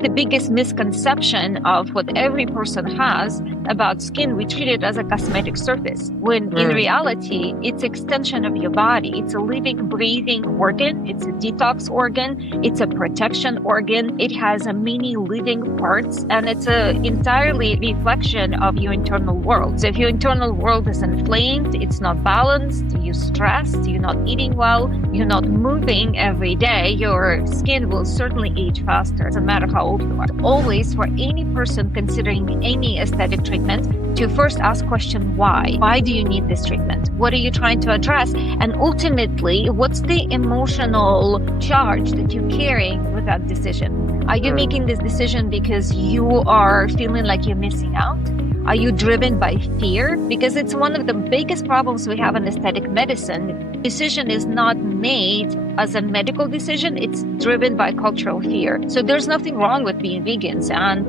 The biggest misconception of what every person has about skin, we treat it as a cosmetic surface, when in reality, it's extension of your body. It's a living, breathing organ. It's a detox organ. It's a protection organ. It has a many living parts, and it's a entirely reflection of your internal world. So if your internal world is inflamed, it's not balanced, you're stressed, you're not eating well, you're not moving every day, your skin will certainly age faster, no matter how old you are. Always, for any person considering any aesthetic treatment, to first ask question why. Why do you need this treatment? What are you trying to address? And ultimately, what's the emotional charge that you're carrying with that decision? Are you making this decision because you are feeling like you're missing out? Are you driven by fear? Because it's one of the biggest problems we have in aesthetic medicine. Decision is not made as a medical decision. It's driven by cultural fear. So there's nothing wrong with being vegans. And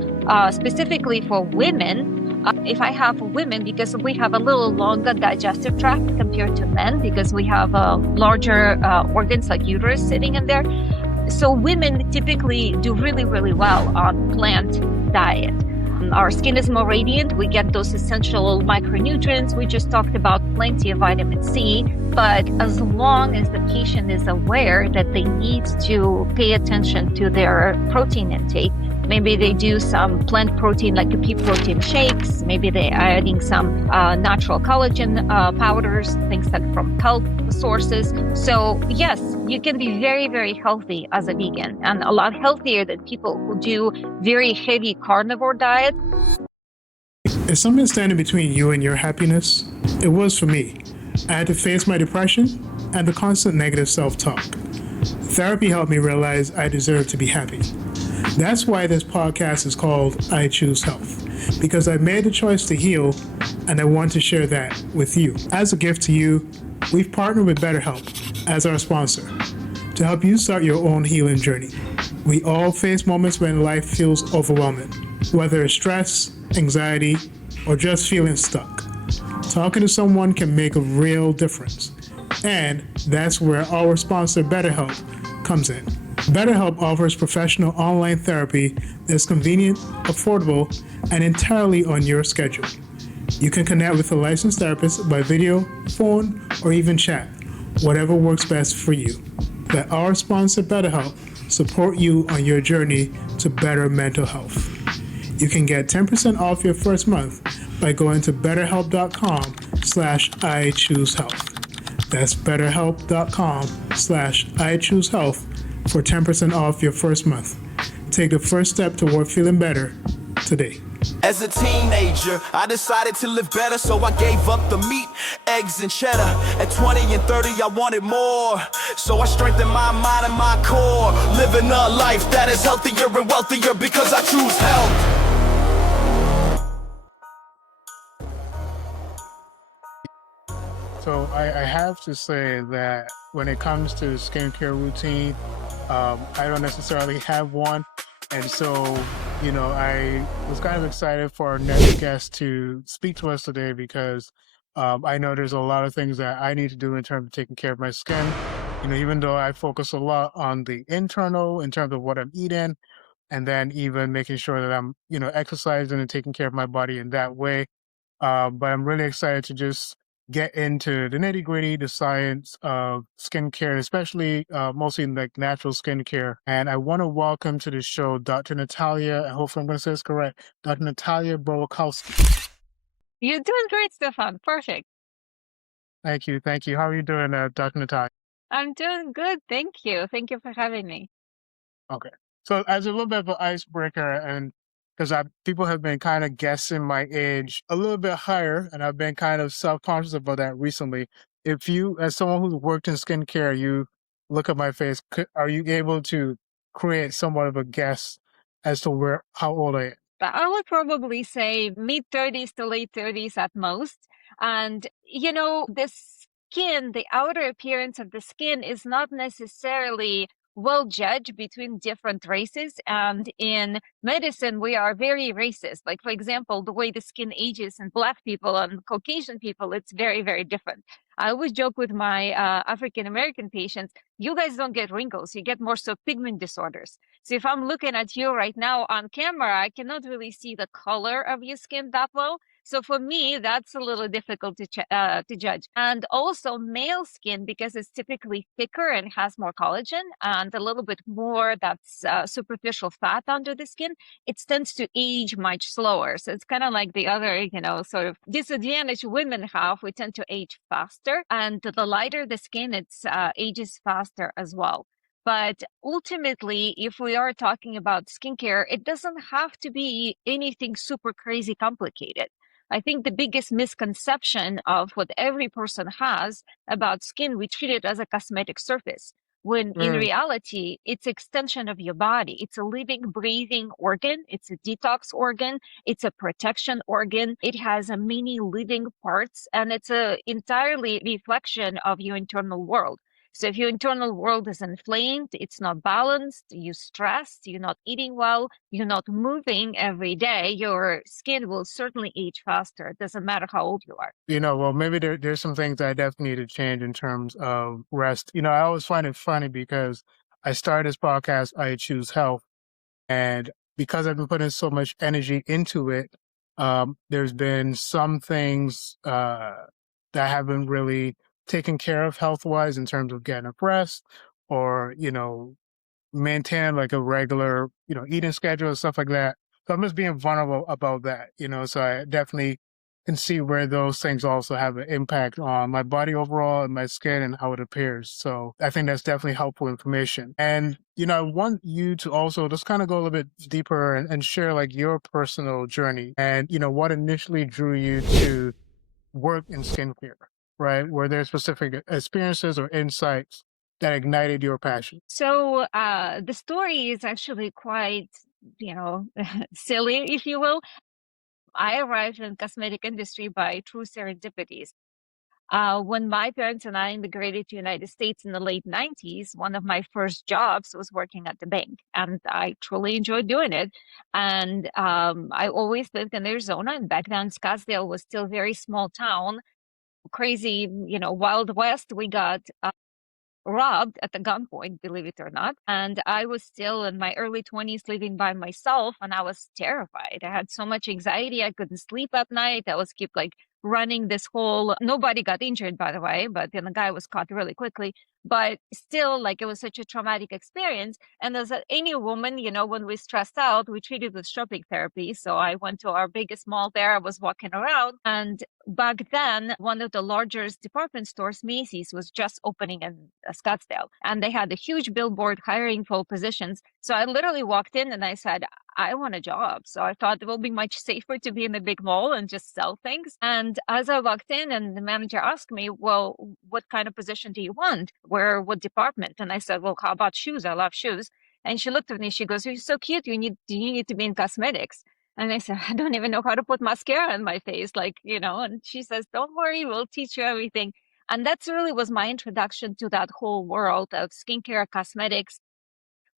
specifically for women, if I have women, because we have a little longer digestive tract compared to men, because we have larger organs like uterus sitting in there. So women typically do really, really well on plant diet. Our skin is more radiant. We get those essential micronutrients. We just talked about plenty of vitamin C. But as long as the patient is aware that they need to pay attention to their protein intake, maybe they do some plant protein like pea protein shakes. Maybe they're adding some natural collagen powders, things like from kelp sources. So yes, you can be very, very healthy as a vegan, and a lot healthier than people who do very heavy carnivore diet. Is something standing between you and your happiness? It was for me. I had to face my depression and the constant negative self-talk. Therapy helped me realize I deserve to be happy. That's why this podcast is called I Choose Health, because I made the choice to heal, and I want to share that with you. As a gift to you, we've partnered with BetterHelp as our sponsor to help you start your own healing journey. We all face moments when life feels overwhelming, whether it's stress, anxiety, or just feeling stuck. Talking to someone can make a real difference. And that's where our sponsor, BetterHelp, comes in. BetterHelp offers professional online therapy that's convenient, affordable, and entirely on your schedule. You can connect with a licensed therapist by video, phone, or even chat, whatever works best for you. Let our sponsor, BetterHelp, support you on your journey to better mental health. You can get 10% off your first month by going to betterhelp.com/iChooseHealth. That's betterhelp.com/iChooseHealth for 10% off your first month. Take the first step toward feeling better today. As a teenager, I decided to live better, so I gave up the meat, eggs, and cheddar. At 20 and 30, I wanted more, so I strengthened my mind and my core. Living a life that is healthier and wealthier because I choose health. So I have to say that when it comes to skincare routine, I don't necessarily have one. And so, I was kind of excited for our next guest to speak to us today because I know there's a lot of things that I need to do in terms of taking care of my skin. Even though I focus a lot on the internal in terms of what I'm eating, and then even making sure that I'm, exercising and taking care of my body in that way. But I'm really excited to just get into the nitty gritty, the science of skincare, especially mostly in like natural skincare. And I want to welcome to the show Dr. Natalya, and hopefully I'm going to say this correct, Dr. Natalya Borakowski. You're doing great, Stefan. Perfect. Thank you. How are you doing, Dr. Natalya? I'm doing good. Thank you. Thank you for having me. Okay. So as a little bit of an icebreaker, and because people have been kind of guessing my age a little bit higher, and I've been kind of self-conscious about that recently. If you, as someone who's worked in skincare, you look at my face, are you able to create somewhat of a guess as to how old I am? But I would probably say mid 30s to late 30s at most. And, the skin, the outer appearance of the skin is not necessarily well judged between different races. And in medicine, we are very racist. Like, for example, the way the skin ages in Black people and Caucasian people, it's very, very different. I always joke with my African American patients, you guys don't get wrinkles, you get more so pigment disorders. So if I'm looking at you right now on camera, I cannot really see the color of your skin that well. So for me, that's a little difficult to judge. And also male skin, because it's typically thicker and has more collagen and a little bit more that's superficial fat under the skin, it tends to age much slower. So it's kind of like the other, sort of disadvantage women have. We tend to age faster, and the lighter the skin, it ages faster as well. But ultimately, if we are talking about skincare, it doesn't have to be anything super crazy complicated. I think the biggest misconception of what every person has about skin, we treat it as a cosmetic surface, when in reality, it's extension of your body. It's a living, breathing organ. It's a detox organ. It's a protection organ. It has a many living parts, and it's a entirely reflection of your internal world. So if your internal world is inflamed, it's not balanced, you're stressed, you're not eating well, you're not moving every day, your skin will certainly age faster. It doesn't matter how old you are. Well, maybe there's some things that I definitely need to change in terms of rest. I always find it funny because I started this podcast, I Choose Health, and because I've been putting so much energy into it, there's been some things that I haven't really taken care of health-wise in terms of getting a rest or, maintain like a regular, eating schedule and stuff like that. So I'm just being vulnerable about that, so I definitely can see where those things also have an impact on my body overall and my skin and how it appears. So I think that's definitely helpful information. And, I want you to also just kind of go a little bit deeper and share like your personal journey and, what initially drew you to work in skincare, right? Were there specific experiences or insights that ignited your passion? So the story is actually quite, silly, if you will. I arrived in the cosmetic industry by true serendipities. When my parents and I immigrated to the United States in the late 90s, one of my first jobs was working at the bank, and I truly enjoyed doing it. And I always lived in Arizona, and back then Scottsdale was still a very small town, crazy, Wild West. We got robbed at the gunpoint, believe it or not. And I was still in my early 20s living by myself, and I was terrified. I had so much anxiety. I couldn't sleep at night. I was keep like running this whole, nobody got injured, by the way, but then the guy was caught really quickly. But still, like, it was such a traumatic experience. And as any woman, when we stressed out, we treated with shopping therapy. So I went to our biggest mall there. I was walking around, and back then, one of the largest department stores, Macy's, was just opening in Scottsdale, and they had a huge billboard hiring for positions. So I literally walked in and I said, I want a job. So I thought it will be much safer to be in a big mall and just sell things. And as I walked in, and the manager asked me, well, what kind of position do you want? What department? And I said, well, how about shoes? I love shoes. And she looked at me, she goes, you're so cute. Do you need to be in cosmetics? And I said, I don't even know how to put mascara on my face, and she says, don't worry, we'll teach you everything. And that's really was my introduction to that whole world of skincare, cosmetics.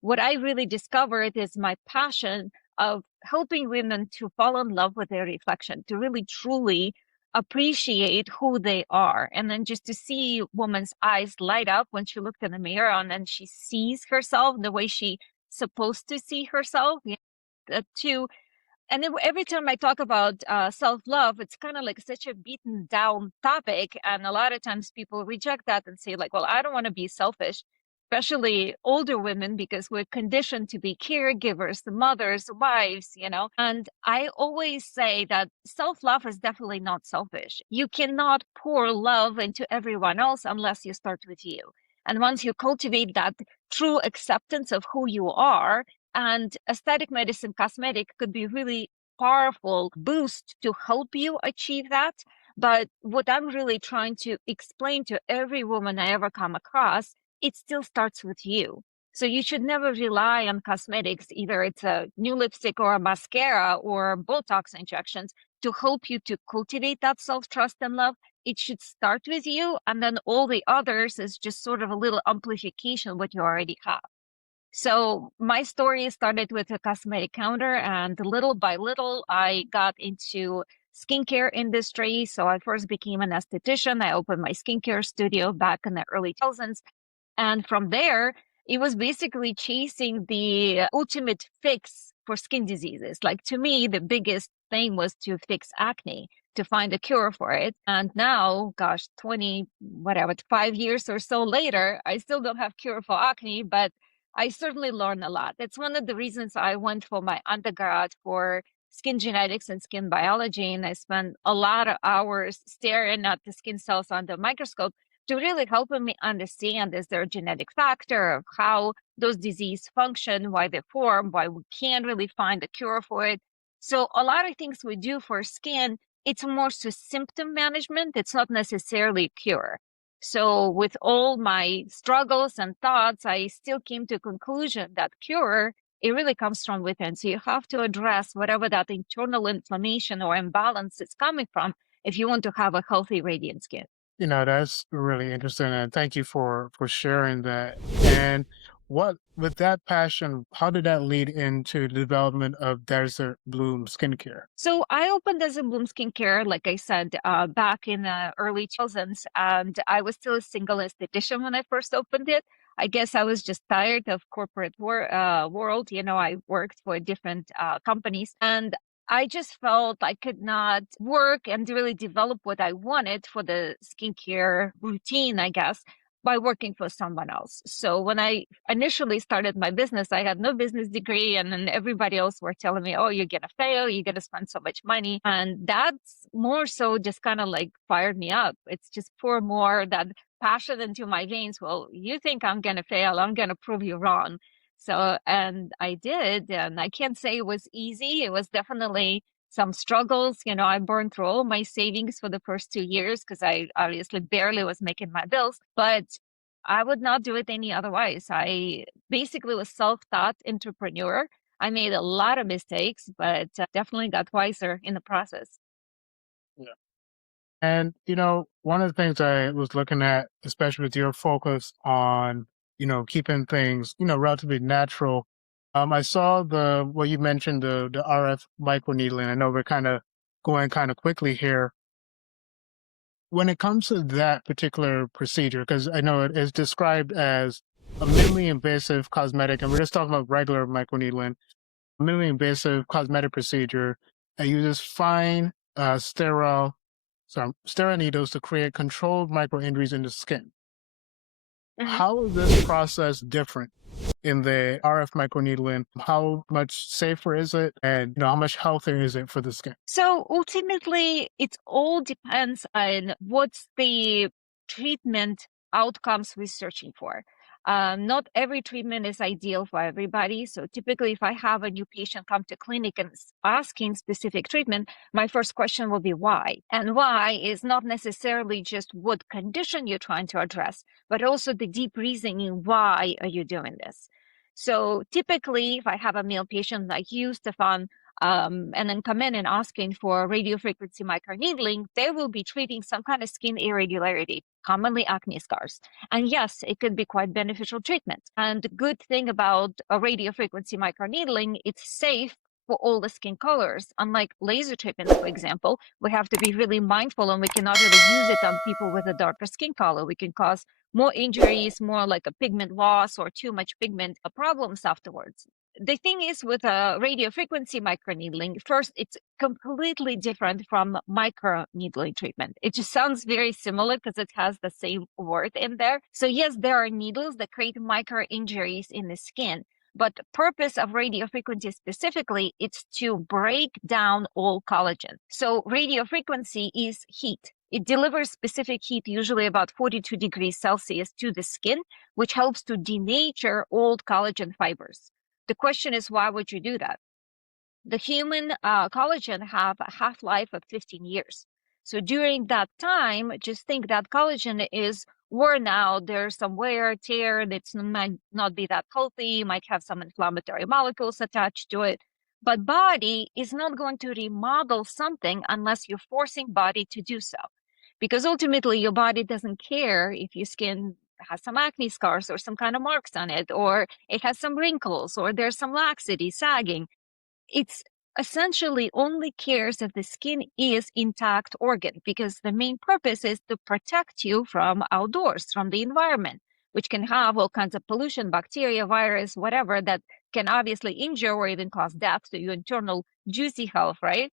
What I really discovered is my passion of helping women to fall in love with their reflection, to really truly appreciate who they are. And then just to see woman's eyes light up when she looked in the mirror and then she sees herself the way she's supposed to see herself. To and then every time I talk about self-love, it's kind of like such a beaten down topic. And a lot of times people reject that and say like, well, I don't want to be selfish, especially older women, because we're conditioned to be caregivers, the mothers, wives. And I always say that self-love is definitely not selfish. You cannot pour love into everyone else unless you start with you. And once you cultivate that true acceptance of who you are, and aesthetic medicine, cosmetic could be really powerful boost to help you achieve that. But what I'm really trying to explain to every woman I ever come across, it still starts with you. So you should never rely on cosmetics, either it's a new lipstick or a mascara or Botox injections, to help you to cultivate that self-trust and love. It should start with you, and then all the others is just sort of a little amplification of what you already have. So my story started with a cosmetic counter, and little by little, I got into skincare industry. So I first became an esthetician. I opened my skincare studio back in the early 2000s. And from there, it was basically chasing the ultimate fix for skin diseases. Like to me, the biggest thing was to fix acne, to find a cure for it. And now, gosh, 20, whatever, 5 years or so later, I still don't have cure for acne, but I certainly learned a lot. That's one of the reasons I went for my undergrad for skin genetics and skin biology. And I spent a lot of hours staring at the skin cells under a microscope to really helping me understand, is there a genetic factor of how those diseases function, why they form, why we can't really find a cure for it. So a lot of things we do for skin, it's more to symptom management. It's not necessarily a cure. So with all my struggles and thoughts, I still came to a conclusion that cure, it really comes from within. So you have to address whatever that internal inflammation or imbalance is coming from if you want to have a healthy, radiant skin. That's really interesting, and thank you for sharing that. And what with that passion, how did that lead into the development of Desert Bloom Skincare? So I opened as a Bloom Skincare, like I said, back in the early 2000s, and I was still a single esthetician when I first opened it. I guess I was just tired of corporate world. I worked for different companies, and I just felt I could not work and really develop what I wanted for the skincare routine, I guess, by working for someone else. So when I initially started my business, I had no business degree, and then everybody else were telling me, oh, you're gonna fail, you're gonna spend so much money. And that's more so just kind of like fired me up. It's just pour more that passion into my veins. Well, you think I'm gonna fail, I'm gonna prove you wrong. So, and I did, and I can't say it was easy. It was definitely some struggles. I burned through all my savings for the first 2 years because I obviously barely was making my bills, but I would not do it any otherwise. I basically was self-taught entrepreneur. I made a lot of mistakes, but definitely got wiser in the process. Yeah. And one of the things I was looking at, especially with your focus on, keeping things, relatively natural. I saw the what you mentioned, the RF microneedling. I know we're kind of going kind of quickly here. When it comes to that particular procedure, because I know it is described as a minimally invasive cosmetic, and we're just talking about regular microneedling, minimally invasive cosmetic procedure that uses fine, sterile needles to create controlled micro injuries in the skin. Mhm. How is this process different in the RF microneedling? How much safer is it? And how much healthier is it for the skin? So ultimately, it all depends on what's the treatment outcomes we're searching for. Not every treatment is ideal for everybody. So typically, if I have a new patient come to clinic and asking specific treatment, my first question will be why. And why is not necessarily just what condition you're trying to address, but also the deep reasoning why are you doing this. So typically, if I have a male patient like you, Stefan, and then come in and asking for radiofrequency microneedling, they will be treating some kind of skin irregularity, commonly acne scars. And yes, it could be quite beneficial treatment. And the good thing about a radiofrequency microneedling, it's safe for all the skin colors. Unlike laser treatments, for example, we have to be really mindful and we cannot really use it on people with a darker skin color. We can cause more injuries, more like a pigment loss or too much pigment problems afterwards. The thing is with a radiofrequency microneedling, first, it's completely different from microneedling treatment. It just sounds very similar because it has the same word in there. So yes, there are needles that create micro injuries in the skin, but the purpose of radiofrequency specifically, it's to break down all collagen. So radiofrequency is heat. It delivers specific heat, usually about 42 degrees Celsius, to the skin, which helps to denature old collagen fibers. The question is, why would you do that? The human collagen have a half-life of 15 years. So during that time, just think that collagen is worn out. There's some wear, tear. It might not be that healthy. Might have some inflammatory molecules attached to it. But body is not going to remodel something unless you're forcing body to do so. Because ultimately, your body doesn't care if your skin has some acne scars or some kind of marks on it, or it has some wrinkles, or there's some laxity, sagging. It's essentially only cares if the skin is intact organ, because the main purpose is to protect you from outdoors, from the environment, which can have all kinds of pollution, bacteria, virus, whatever, that can obviously injure or even cause death to your internal juicy health, right?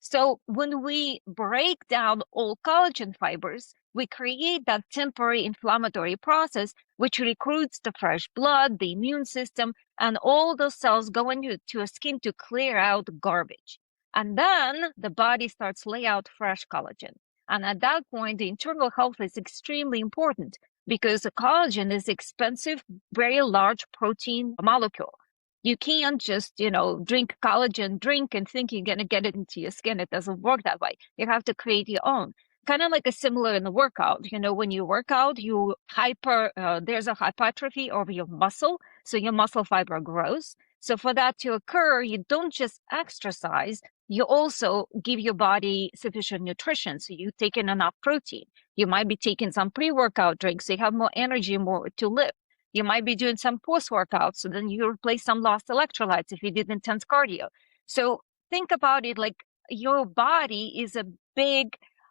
So when we break down all collagen fibers, we create that temporary inflammatory process, which recruits the fresh blood, the immune system, and all those cells go into a skin to clear out garbage. And then the body starts lay out fresh collagen. And at that point, the internal health is extremely important because the collagen is expensive, very large protein molecule. You can't just, drink collagen drink and think you're going to get it into your skin. It doesn't work that way. You have to create your own. Kind of like a similar in the workout. When you work out, there's a hypertrophy of your muscle. So your muscle fiber grows. So for that to occur, you don't just exercise, you also give your body sufficient nutrition. So you take in enough protein. You might be taking some pre-workout drinks, so you have more energy, more to live. You might be doing some post-workout, so then you replace some lost electrolytes if you did intense cardio. So think about it like your body is a big,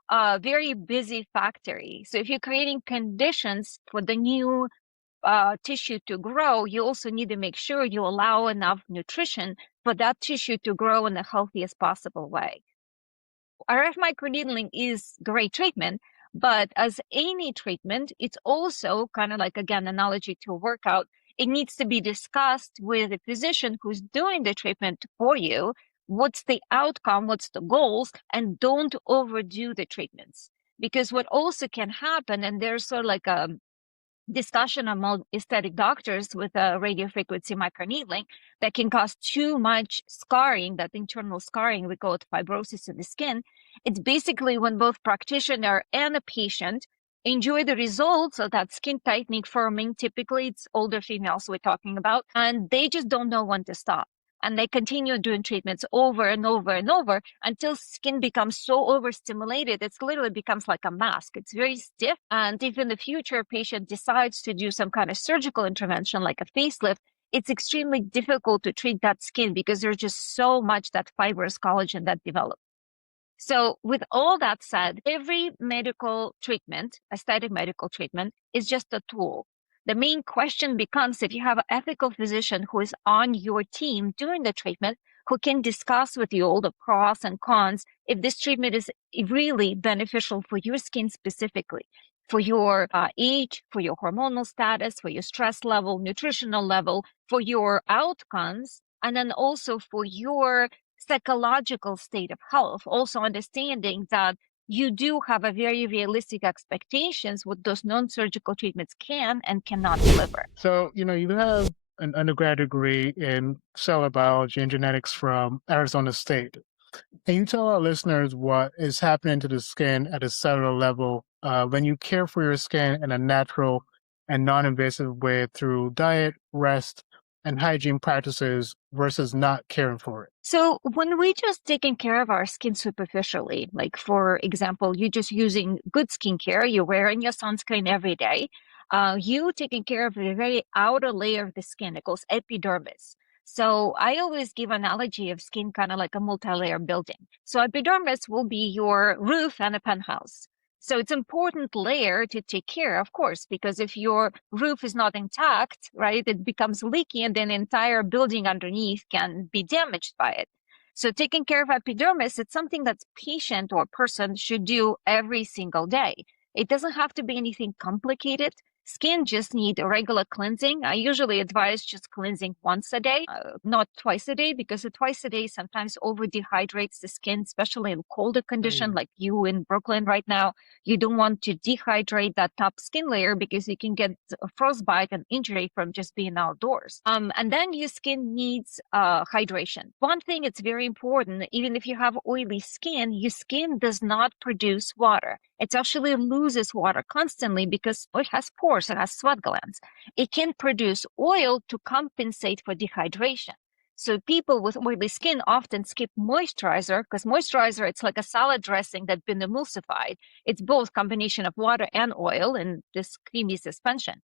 very busy factory. So if you're creating conditions for the new tissue to grow, you also need to make sure you allow enough nutrition for that tissue to grow in the healthiest possible way. RF microneedling is great treatment, but as any treatment, it's also kind of like, again, analogy to a workout. It needs to be discussed with a physician who's doing the treatment for you. What's the outcome? What's the goals? And don't overdo the treatments. Because what also can happen, and there's sort of like a discussion among aesthetic doctors with radiofrequency microneedling, that can cause too much scarring, that internal scarring, we call it fibrosis in the skin. It's basically when both practitioner and a patient enjoy the results of that skin tightening, firming. Typically, it's older females we're talking about, and they just don't know when to stop. And they continue doing treatments over and over and over until skin becomes so overstimulated, it literally becomes like a mask. It's very stiff. And if in the future a patient decides to do some kind of surgical intervention like a facelift, it's extremely difficult to treat that skin because there's just so much that fibrous collagen that develops. So with all that said, every medical treatment, aesthetic medical treatment, is just a tool. The main question becomes if you have an ethical physician who is on your team doing the treatment, who can discuss with you all the pros and cons, if this treatment is really beneficial for your skin specifically, for your age, for your hormonal status, for your stress level, nutritional level, for your outcomes, and then also for your psychological state of health, also understanding that you do have a very realistic expectations what those non-surgical treatments can and cannot deliver. So, you have an undergrad degree in cellular biology and genetics from Arizona State. Can you tell our listeners what is happening to the skin at a cellular level when you care for your skin in a natural and non-invasive way through diet, rest, and hygiene practices versus not caring for it? So when we just taking care of our skin superficially, like for example, you're just using good skincare, you're wearing your sunscreen every day, you taking care of the very outer layer of the skin, it goes epidermis. So I always give analogy of skin kind of like a multi-layer building. So epidermis will be your roof and a penthouse. So it's important layer to take care, of course, because if your roof is not intact, right, it becomes leaky and then the entire building underneath can be damaged by it. So taking care of epidermis, it's something that patient or person should do every single day. It doesn't have to be anything complicated. Skin just need a regular cleansing. I usually advise just cleansing once a day, not twice a day, because twice a day sometimes over dehydrates the skin, especially in colder condition like you in Brooklyn right now. You don't want to dehydrate that top skin layer because you can get a frostbite and injury from just being outdoors. And then your skin needs hydration. One thing it's very important, even if you have oily skin, your skin does not produce water. It actually loses water constantly because it has pores, it has sweat glands. It can produce oil to compensate for dehydration. So people with oily skin often skip moisturizer because moisturizer, it's like a salad dressing that's been emulsified. It's both combination of water and oil in this creamy suspension.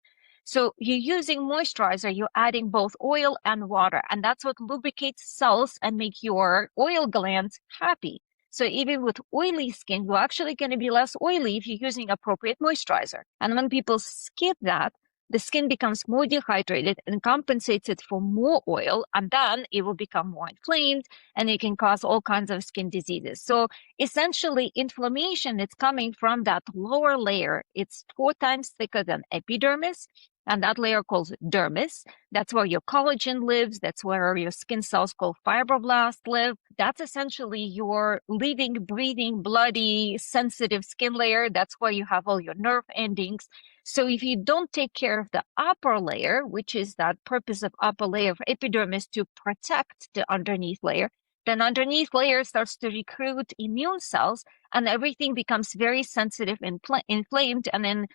So you're using moisturizer, you're adding both oil and water, and that's what lubricates cells and make your oil glands happy. So even with oily skin, you're actually going to be less oily if you're using appropriate moisturizer. And when people skip that, the skin becomes more dehydrated and compensates it for more oil, and then it will become more inflamed and it can cause all kinds of skin diseases. So essentially, inflammation is coming from that lower layer. It's 4 times thicker than epidermis, and that layer called dermis. That's where your collagen lives. That's where your skin cells called fibroblasts live. That's essentially your living, breathing, bloody, sensitive skin layer. That's where you have all your nerve endings. So if you don't take care of the upper layer, which is that purpose of upper layer of epidermis to protect the underneath layer, then underneath layer starts to recruit immune cells and everything becomes very sensitive and inflamed. And then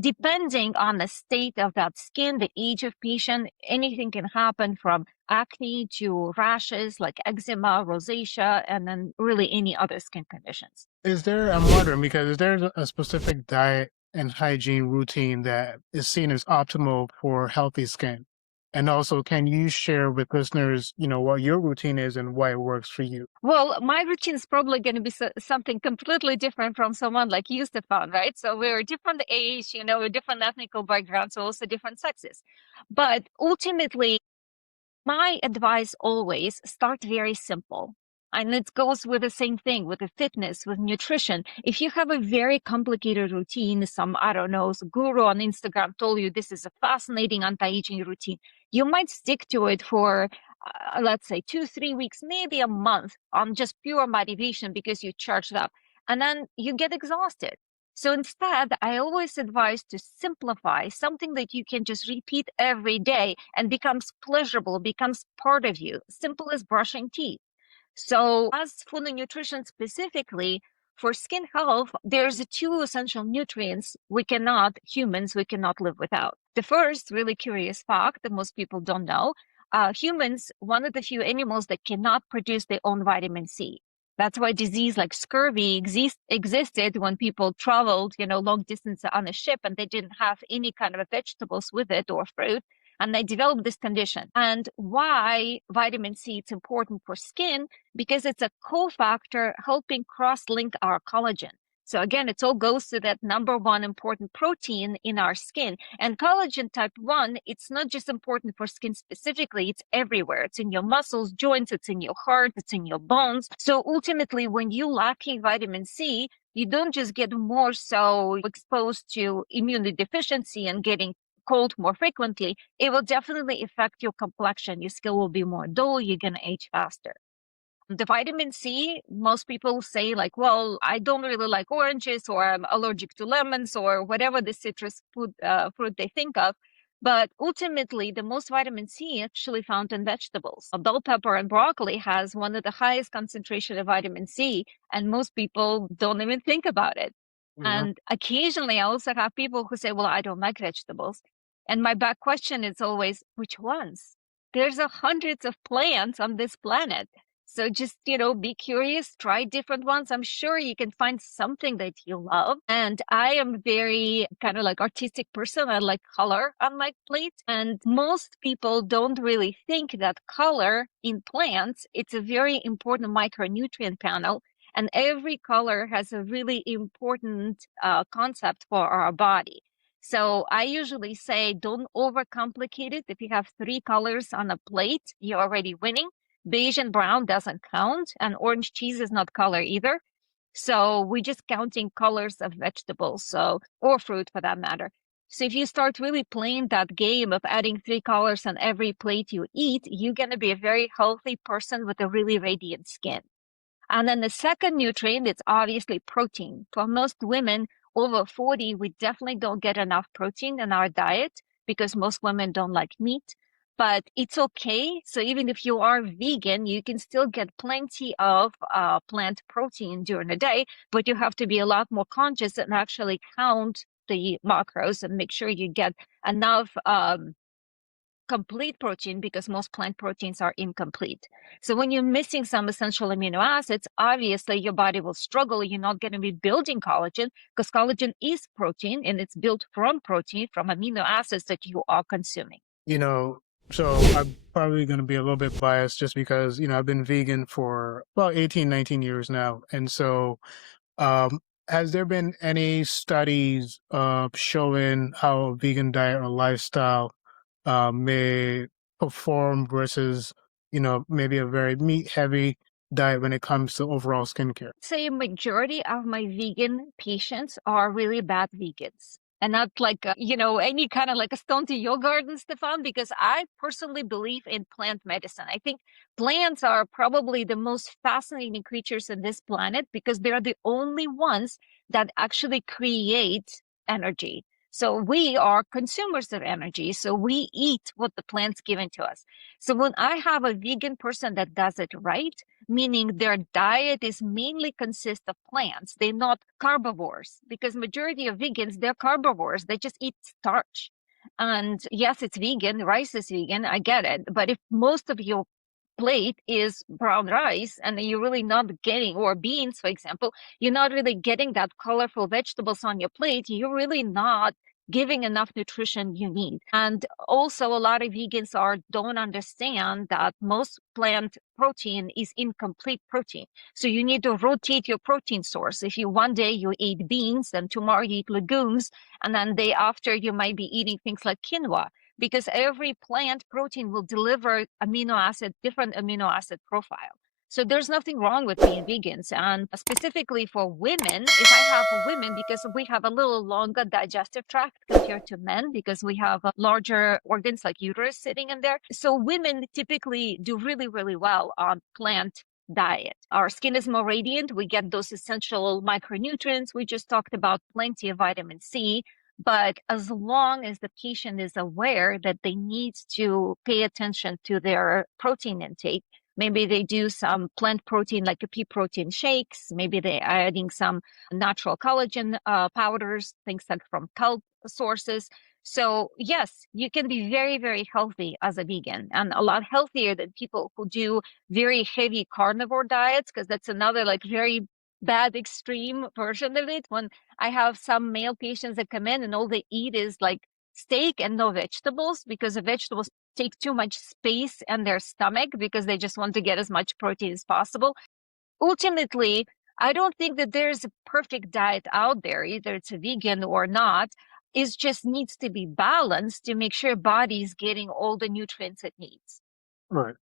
depending on the state of that skin, the age of patient, anything can happen from acne to rashes like eczema, rosacea, and then really any other skin conditions. I'm wondering, because is there a specific diet and hygiene routine that is seen as optimal for healthy skin? And also, can you share with listeners, what your routine is and why it works for you? Well, my routine is probably going to be something completely different from someone like you, Stefan, right? So we're different age, we're different ethnical backgrounds, so also different sexes. But ultimately, my advice always start very simple. And it goes with the same thing with the fitness, with nutrition. If you have a very complicated routine, some, I don't know, guru on Instagram told you this is a fascinating anti-aging routine, you might stick to it for, let's say, 2-3 weeks, maybe a month on just pure motivation because you charged up. And then you get exhausted. So instead, I always advise to simplify something that you can just repeat every day and becomes pleasurable, becomes part of you. Simple as brushing teeth. So as for the nutrition specifically, for skin health, there's 2 essential nutrients humans, we cannot live without. The first really curious fact that most people don't know, humans, one of the few animals that cannot produce their own vitamin C. That's why disease like scurvy existed when people traveled, long distance on a ship and they didn't have any kind of vegetables with it or fruit. And they developed this condition. And why vitamin C is important for skin? Because it's a cofactor helping cross-link our collagen. So again, it all goes to that number 1 important protein in our skin. And collagen type 1, it's not just important for skin specifically, it's everywhere. It's in your muscles, joints, it's in your heart, it's in your bones. So ultimately, when you lacking vitamin C, you don't just get more so exposed to immunity deficiency and getting cold more frequently, it will definitely affect your complexion. Your skin will be more dull, you're going to age faster. The vitamin C, most people say like, well, I don't really like oranges or I'm allergic to lemons or whatever the citrus fruit they think of. But ultimately, the most vitamin C actually found in vegetables. Bell pepper and broccoli has one of the highest concentration of vitamin C, and most people don't even think about it. Yeah. And occasionally, I also have people who say, well, I don't like vegetables. And my back question is always, which ones? There's hundreds of plants on this planet. So just, be curious, try different ones. I'm sure you can find something that you love. And I am very kind of like artistic person. I like color on my plate. And most people don't really think that color in plants, it's a very important micronutrient panel. And every color has a really important concept for our body. So I usually say, don't overcomplicate it. If you have 3 colors on a plate, you're already winning. Beige and brown doesn't count, and orange cheese is not color either. So we're just counting colors of vegetables, or fruit for that matter. So if you start really playing that game of adding 3 colors on every plate you eat, you're going to be a very healthy person with a really radiant skin. And then the second nutrient is obviously protein. For most women over 40, we definitely don't get enough protein in our diet because most women don't like meat. But it's okay. So even if you are vegan, you can still get plenty of plant protein during the day, but you have to be a lot more conscious and actually count the macros and make sure you get enough complete protein because most plant proteins are incomplete. So when you're missing some essential amino acids, obviously your body will struggle. You're not going to be building collagen because collagen is protein and it's built from protein, from amino acids that you are consuming. So I'm probably going to be a little bit biased just because, I've been vegan for about 18, 19 years now. And so, um, has there been any studies showing how a vegan diet or lifestyle may perform versus, maybe a very meat heavy diet when it comes to overall skincare? Say a majority of my vegan patients are really bad vegans and not like any kind of like a stone to your garden, Stefan, because I personally believe in plant medicine. I think plants are probably the most fascinating creatures in this planet because they're the only ones that actually create energy. So we are consumers of energy, so we eat what the plant's given to us. So when I have a vegan person that does it right, meaning their diet is mainly consist of plants, they're not carnivores, because majority of vegans, they're carnivores, they just eat starch. And yes, it's vegan, rice is vegan, I get it, but if most of your plate is brown rice and you're really not getting, or beans for example, you're not really getting that colorful vegetables on your plate, you're really not giving enough nutrition you need. And also a lot of vegans don't understand that most plant protein is incomplete protein, so you need to rotate your protein source. If you one day you eat beans and tomorrow you eat legumes, and then day after you might be eating things like quinoa, because every plant protein will deliver different amino acid profile. So there's nothing wrong with being vegans. And specifically for women, if I have women, because we have a little longer digestive tract compared to men, because we have larger organs like uterus sitting in there. So women typically do really, really well on plant diet. Our skin is more radiant. We get those essential micronutrients. We just talked about plenty of vitamin C. But as long as the patient is aware that they need to pay attention to their protein intake, maybe they do some plant protein like a pea protein shakes, maybe they're adding some natural collagen powders, things like from kelp sources. So yes, you can be very, very healthy as a vegan, and a lot healthier than people who do very heavy carnivore diets, because that's another like very bad extreme version of it. When I have some male patients that come in and all they eat is like steak and no vegetables, because the vegetables take too much space in their stomach because they just want to get as much protein as possible. Ultimately, I don't think that there's a perfect diet out there, either it's a vegan or not. It just needs to be balanced to make sure body is getting all the nutrients it needs. Right.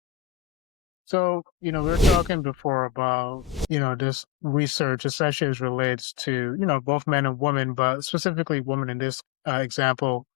So, we are talking before about, this research, especially as relates to, both men and women, but specifically women in this example.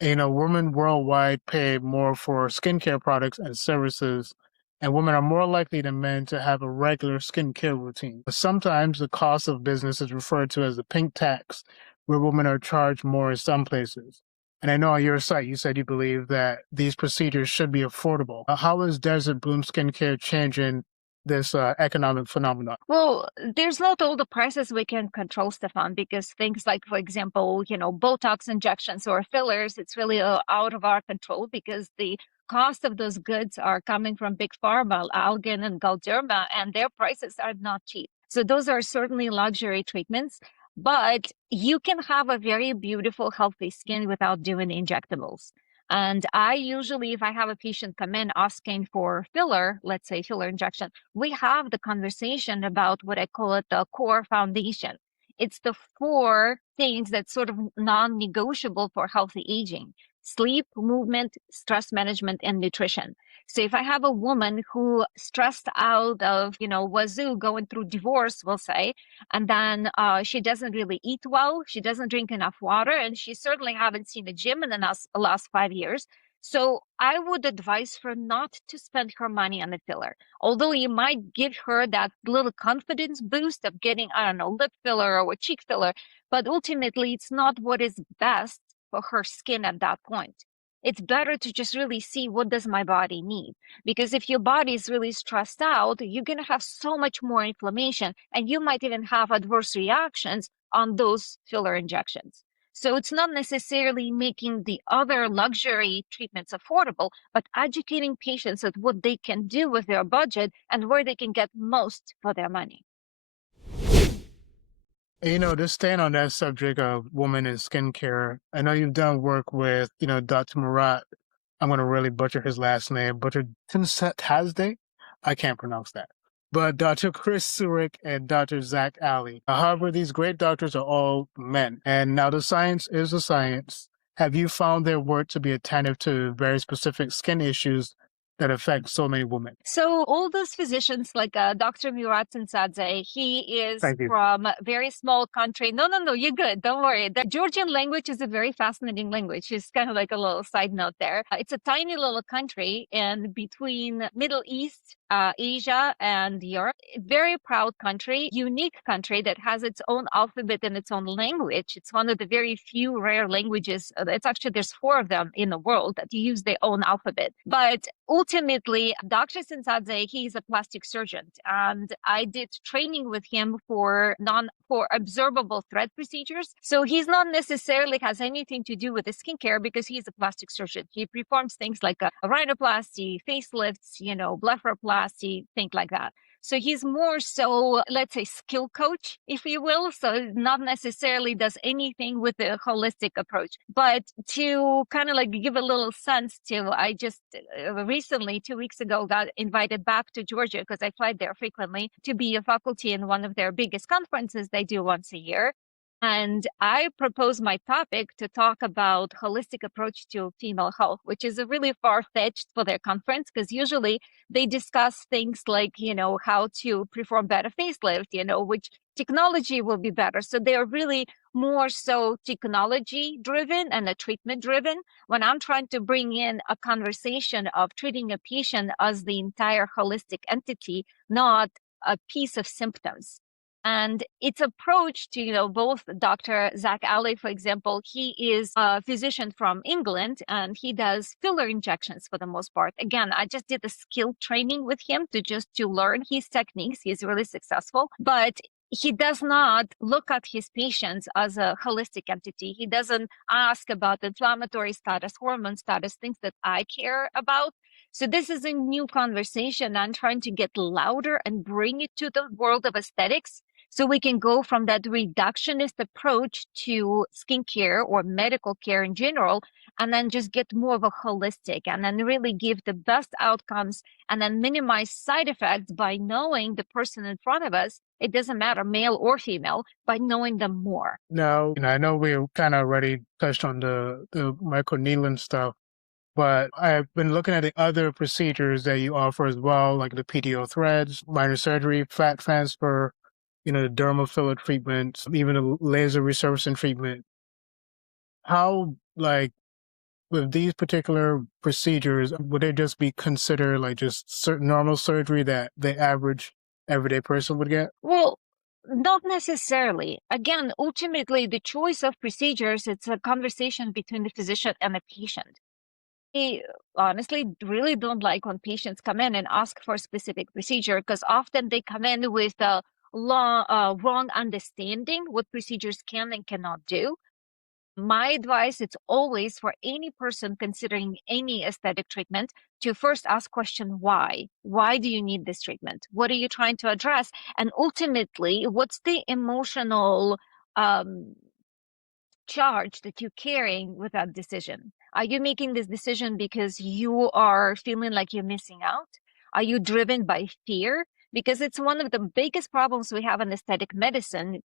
Women worldwide pay more for skincare products and services, and women are more likely than men to have a regular skincare routine. But sometimes the cost of business is referred to as the pink tax, where women are charged more in some places. And I know on your site, you said you believe that these procedures should be affordable. How is Desert Bloom Skincare changing this economic phenomenon? Well, there's not all the prices we can control, Stefan, because things like, for example, Botox injections or fillers, it's really out of our control because the cost of those goods are coming from big pharma, Allergan and Galderma, and their prices are not cheap. So those are certainly luxury treatments, but you can have a very beautiful, healthy skin without doing injectables. And I usually, if I have a patient come in asking for filler, let's say filler injection, we have the conversation about what I call it the core foundation. It's the four things that's sort of non-negotiable for healthy aging: sleep, movement, stress management, and nutrition. So if I have a woman who stressed out of, wazoo going through divorce, we'll say, and then she doesn't really eat well, she doesn't drink enough water, and she certainly haven't seen a gym in the last 5 years. So I would advise her not to spend her money on a filler. Although you might give her that little confidence boost of getting, I don't know, lip filler or cheek filler, but ultimately it's not what is best for her skin at that point. It's better to just really see what does my body need. Because if your body is really stressed out, you're going to have so much more inflammation, and you might even have adverse reactions on those filler injections. So it's not necessarily making the other luxury treatments affordable, but educating patients at what they can do with their budget and where they can get most for their money. Just staying on that subject of women in skincare, I know you've done work with, Dr. Murat. I'm going to really butcher his last name, Butcher Tazde. I can't pronounce that. But Dr. Chris Surik and Dr. Zach Alley. However, these great doctors are all men. And now the science is the science. Have you found their work to be attentive to very specific skin issues that affect so many women? So all those physicians, like Dr. Murat Sadze, he is from a very small country. No, you're good. Don't worry. The Georgian language is a very fascinating language. It's kind of like a little side note there. It's a tiny little country in between Middle East, Asia, and Europe. Very proud country, unique country that has its own alphabet and its own language. It's one of the very few rare languages. It's actually, there's 4 of them in the world that use their own alphabet. But ultimately, Dr. Sinsadze, he's a plastic surgeon, and I did training with him for observable thread procedures. So he's not necessarily has anything to do with the skincare because he's a plastic surgeon. He performs things like a rhinoplasty, facelifts, blepharoplasty, things like that. So he's more so, let's say, skill coach, if you will. So not necessarily does anything with the holistic approach. But to kind of like give a little sense to, I just recently, 2 weeks ago, got invited back to Georgia because I fly there frequently to be a faculty in one of their biggest conferences they do once a year. And I proposed my topic to talk about holistic approach to female health, which is a really far-fetched for their conference because usually they discuss things like, how to perform better facelift, which technology will be better. So they're really more so technology driven and a treatment driven when I'm trying to bring in a conversation of treating a patient as the entire holistic entity, not a piece of symptoms. And its approach to, both Dr. Zach Alley, for example, he is a physician from England and he does filler injections for the most part. Again, I just did a skill training with him to learn his techniques. He's really successful, but he does not look at his patients as a holistic entity. He doesn't ask about inflammatory status, hormone status, things that I care about. So this is a new conversation. I'm trying to get louder and bring it to the world of aesthetics. So we can go from that reductionist approach to skincare or medical care in general, and then just get more of a holistic and then really give the best outcomes and then minimize side effects by knowing the person in front of us. It doesn't matter, male or female, by knowing them more. Now, I know we kind of already touched on the microneedling stuff, but I've been looking at the other procedures that you offer as well, like the PDO threads, minor surgery, fat transfer, the dermal filler treatments, even the laser resurfacing treatment. How, with these particular procedures, would they just be considered like just certain normal surgery that the average everyday person would get? Well, not necessarily. Again, ultimately, the choice of procedures, it's a conversation between the physician and the patient. I honestly really don't like when patients come in and ask for a specific procedure because often they come in with a wrong understanding what procedures can and cannot do. My advice is always for any person considering any aesthetic treatment to first ask question why. Why do you need this treatment? What are you trying to address? And ultimately, what's the emotional charge that you're carrying with that decision? Are you making this decision because you are feeling like you're missing out? Are you driven by fear? Because it's one of the biggest problems we have in aesthetic medicine.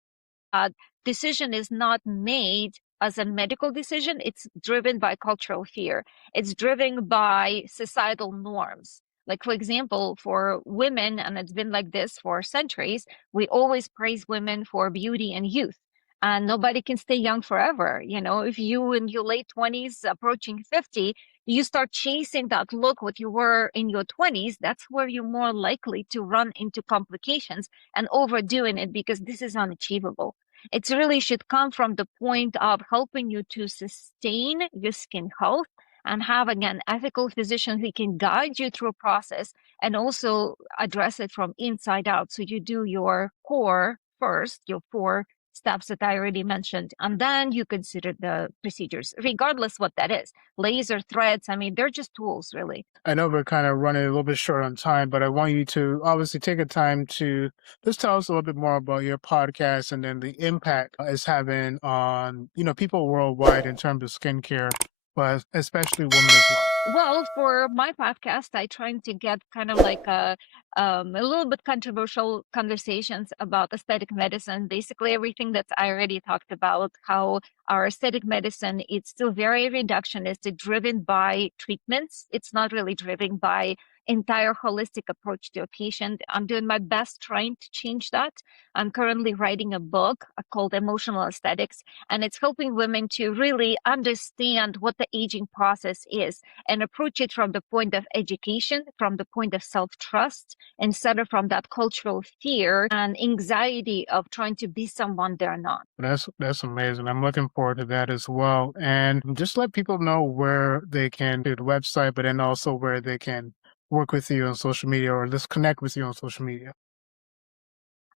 Decision is not made as a medical decision. It's driven by cultural fear. It's driven by societal norms. Like, for example, for women, and it's been like this for centuries, we always praise women for beauty and youth. And nobody can stay young forever. If you in your late 20s approaching 50, you start chasing that look what you were in your 20s, that's where you're more likely to run into complications and overdoing it because this is unachievable. It really should come from the point of helping you to sustain your skin health and have, again, ethical physicians who can guide you through a process and also address it from inside out. So you do your core first, your 4 steps that I already mentioned. And then you consider the procedures, regardless what that is. Laser, threads, I mean, they're just tools, really. I know we're kind of running a little bit short on time, but I want you to obviously take a time to just tell us a little bit more about your podcast and then the impact it's having on, people worldwide in terms of skincare, but especially women as well. Well, for my podcast, I trying to get kind of like a little bit controversial conversations about aesthetic medicine. Basically, everything that I already talked about, how our aesthetic medicine is still very reductionist, driven by treatments. It's not really driven by entire holistic approach to a patient. I'm doing my best trying to change that. I'm currently writing a book called Emotional Aesthetics, and it's helping women to really understand what the aging process is and approach it from the point of education, from the point of self-trust, instead of from that cultural fear and anxiety of trying to be someone they're not. That's amazing. I'm looking forward to that as well. And just let people know where they can do the website, but then also where they can work with you on social media or just connect with you on social media.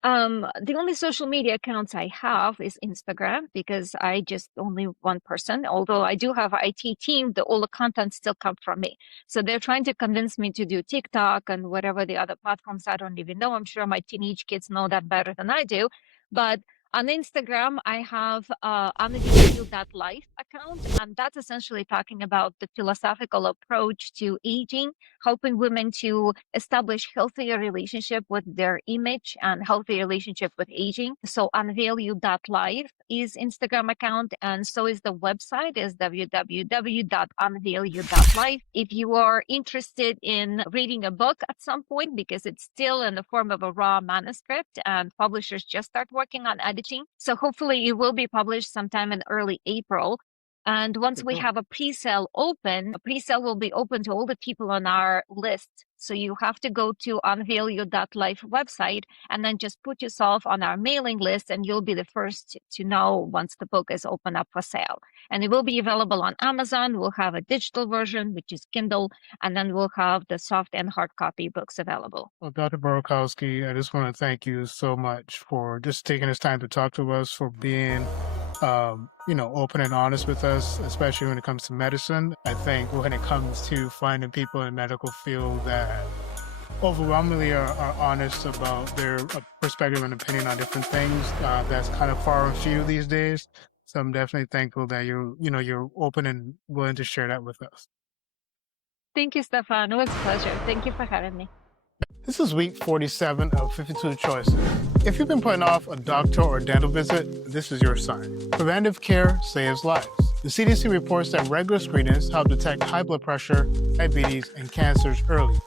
The only social media accounts I have is Instagram, because I just only one person. Although I do have an IT team, all the content still come from me. So they're trying to convince me to do TikTok and whatever the other platforms. I don't even know. I'm sure my teenage kids know that better than I do. But on Instagram, I have unveil.life account, and that's essentially talking about the philosophical approach to aging, helping women to establish healthier relationship with their image and healthy relationship with aging. So unveilyou.life is Instagram account, and so is the website is www.unveilyou.life. If you are interested in reading a book at some point, because it's still in the form of a raw manuscript and publishers just start working on editing, so hopefully it will be published sometime in early April. And once we have a pre-sale open, a pre-sale will be open to all the people on our list. So you have to go to unveilyou.life website and then just put yourself on our mailing list, and you'll be the first to know once the book is open up for sale. And it will be available on Amazon. We'll have a digital version, which is Kindle, and then we'll have the soft and hard copy books available. Well, Dr. Borakowski, I just want to thank you so much for just taking this time to talk to us, for being open and honest with us, especially when it comes to medicine. I think when it comes to finding people in the medical field that overwhelmingly are honest about their perspective and opinion on different things, that's kind of far and few these days. So I'm definitely thankful that you're open and willing to share that with us. Thank you, Stefan. It was a pleasure. Thank you for having me. This is week 47 of 52 Choices. If you've been putting off a doctor or dental visit, this is your sign. Preventive care saves lives. The CDC reports that regular screenings help detect high blood pressure, diabetes, and cancers early,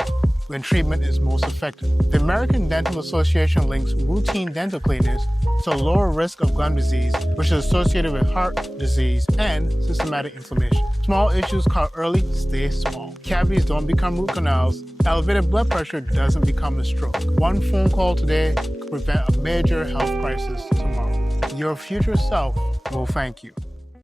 when treatment is most effective. The American Dental Association links routine dental cleanings to lower risk of gum disease, which is associated with heart disease and systematic inflammation. Small issues caught early stay small. Cavities don't become root canals. Elevated blood pressure doesn't become a stroke. One phone call today could prevent a major health crisis tomorrow. Your future self will thank you.